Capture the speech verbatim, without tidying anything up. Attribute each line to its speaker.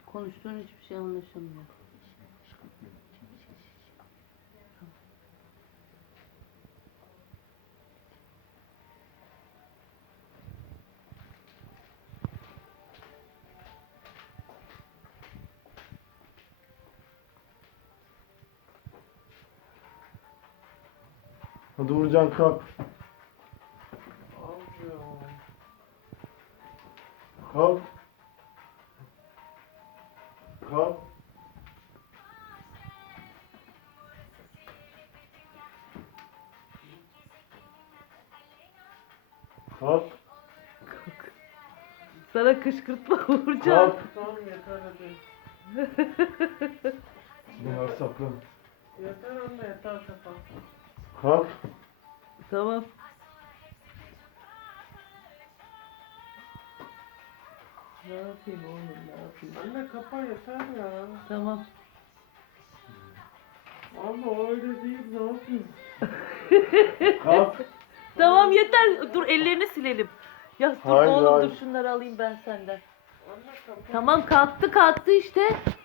Speaker 1: Konuştuğun hiçbir şey anlaşılmıyor.
Speaker 2: Hadi Uğurcan kalk. Kalk. Kalk. Kalk.
Speaker 1: Sana kışkırtma Uğurcan.
Speaker 2: Kalk.
Speaker 3: Tamam yeter hadi.
Speaker 2: Bunlar saklan.
Speaker 3: Yeter anne yeter kapat.
Speaker 2: Kalk.
Speaker 1: Tamam. Ne yapayım oğlum, ne yapayım?
Speaker 3: Anne kapa yeter ya.
Speaker 1: Tamam.
Speaker 3: Ama öyle değil ne yapayım?
Speaker 2: Kalk.
Speaker 1: Tamam yeter. Dur ellerini silelim. Ya dur
Speaker 2: Hayır,
Speaker 1: oğlum
Speaker 2: hayır.
Speaker 1: dur şunları alayım ben senden.
Speaker 3: Anne kapa.
Speaker 1: Tamam kalktı kalktı işte.